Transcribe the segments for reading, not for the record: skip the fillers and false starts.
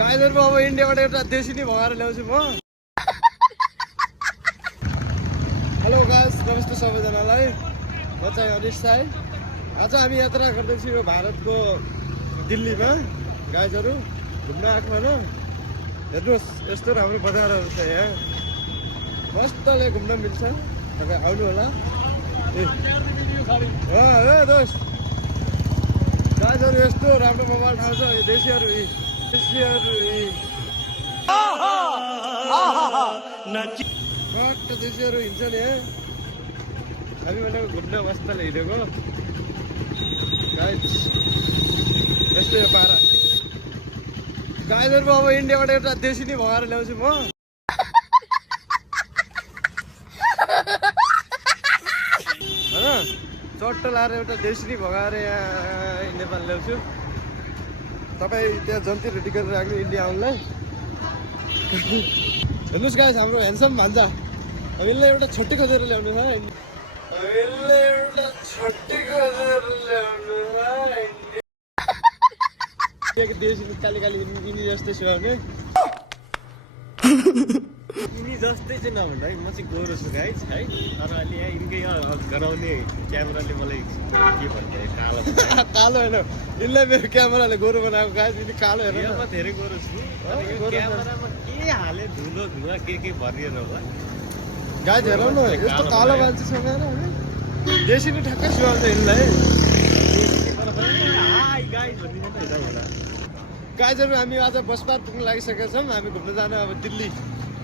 गाइजहरु अब इन्डियाबाट एउटा देशी नै भगाएर ल्याउँछु म। हेलो गाइस, नमस्ते सबैजनालाई। म चाहिँ अनिश साई। आज हामी यात्रा गर्दैछौँ यो भारतको दिल्लीमा। गाइजहरु घुम्न आएको हैन, हेर्नुस् यस्तो राम्रो बजारहरु छ यहाँ, मस्तले घुम्न मिल्छ। तपाईं आउनु होला। ए दोस्त, गाइजहरु यस्तो राम्रो मोबाइल ठाउँ छ यो देशीहरु देशीहरु हिँड्छ नि। हामी भनेको घुम्न मस्तले हिँडेको गाइज। यस्तो यो पारा गाइजहरु अब इन्डियाबाट एउटा देशी नै भगाएर ल्याउँछु म। हैन, चट्ट लाएर एउटा देशी नै भगाएर यहाँ नेपाल ल्याउँछु। तपाईँ त्यहाँ जन्ती रेडी गरेर राख्नु इन्डिया आउनलाई। हेर्नुहोस् गाइस, हाम्रो ह्यान्डसम भान्जा। अब यसलाई एउटा छुट्टी खोजेर ल्याउनु छ। देशी काली काली यिनी जस्तै छु भने यिनी जस्तै चाहिँ नभन्दा म चाहिँ गोरो छु गाइस है। तर अहिले यहाँ यिनकै गराउने क्यामेराले मलाई के भन्छ कालो कालो होइन, यिनलाई मेरो क्यामेराले गोरो बनाएको गाइस। यिनी कालो हेर, म धेरै गोरो छु। क्यामेरामा के हाले धुलो धुवा के भरिएन होला गाइस। हेर न, यस्तो कालो मान्छेसँग देशी नै ठ्याक्कै सुहाउँछ यिनलाई। गाइजहरु हामी आज बस पार्क पुग्न लागिसकेका छौँ। हामी घुम्न जाने अब दिल्ली।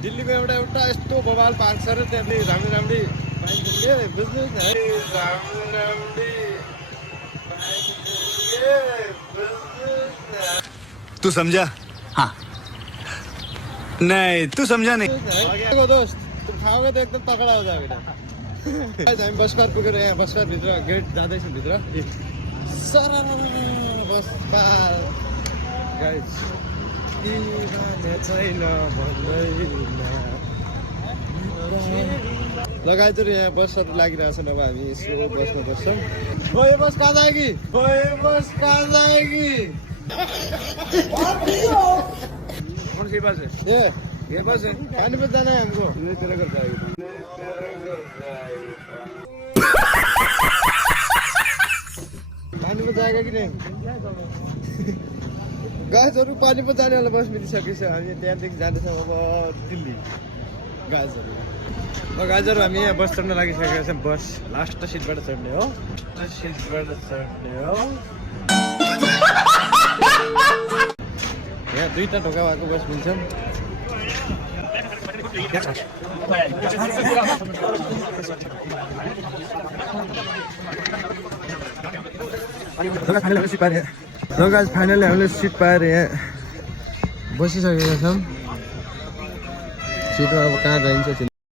दिल्लीको एउटा यस्तो बवाल पार्क छ र त्यहाँले राम्रो राम्रो पाइन्छ के बुझ्नुहोस् न है। तू समझा? हाँ नहीं, तू समझा नहीं। दोस्त तुम खाओगे तो एकदम तगड़ा हो जाएगा। हामी बस पार्क पुगेर यहाँ बस पार्क भित्र गेट जाँदैछौँ भित्र। बस पार्क गाइस छैन लगाइदिएर यहाँ बसहरू लागिरहेछन्। अब हामी स्लो बसमा बस्छौँ। ये बस कहाँ जाएगी? ये बस कहाँ जाएगी? कौन सी बस है? ये बस है। पानीपत जाना है हमको। चला कर जाएगी। पानीपत जाएगा कि नहीं? गाइजहरु पानीपत जाने वाला बस मिलिसकेको छ। हामी त्यहाँदेखि जाँदैछौँ अब दिल्ली। गाइजहरु हामी यहाँ बस चढ्न लागिसकेका छौँ। बस लास्ट सिटबाट चढ्ने हो। यहाँ दुईटा ढोका भएको बस मिल्छ। फाइनली हामीले सिट पाएर यहाँ बसिसकेका छौँ। सिटमा अब कहाँ जाइन्छ